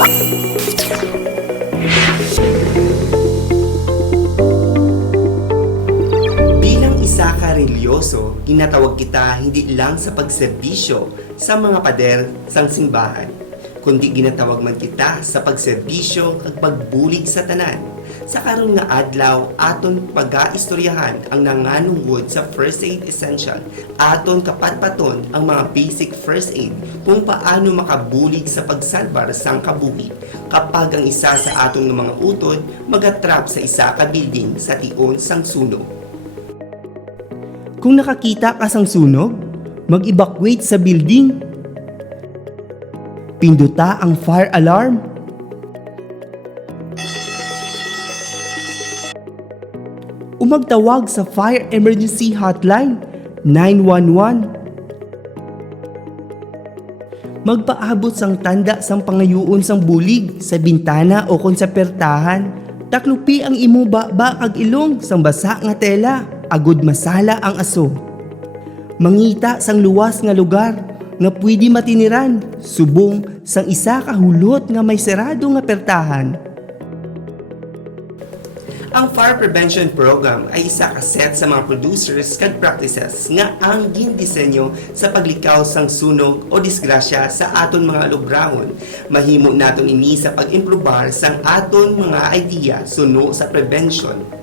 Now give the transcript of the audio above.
Bilang isa ka religyoso, tinatawag kita hindi lang sa pagserbisyo sa mga pader sang simbahan, kundi ginatawag man kita sa pagserbisyo at pagbulig sa tanan. Sa karon nga adlaw, aton pag-aistoryahan ang nanganungod sa first aid essential. Aton kapatpaton ang mga basic first aid kung paano makabulig sa pagsalbar sang kabuhi kapag ang isa sa atong mga utod magatrap sa isa ka building sa tion sang sunog. Kung nakakita ka sang sunog, mag-evacuate sa building. Pinduta ang fire alarm. Umagtawag sa Fire Emergency Hotline 911. Magpaabot sang tanda sang pangayuon sang bulig sa bintana o kon sa pertahan. Taklupi ang imo baba kag ilong sang basa nga tela, agud masala ang aso. Mangita sang luwas nga lugar nga pwede matiniran, subong sang isa ka hulot nga may serado nga pertahan. Ang Fire Prevention Program ay isa ka set sa mga producers kag practices nga ang gindisenyo sa paglikaw sang sunog o disgrasya sa aton mga lubrahon. Mahimo naton ini sa pag-improbar sang aton mga idea suno sa prevention.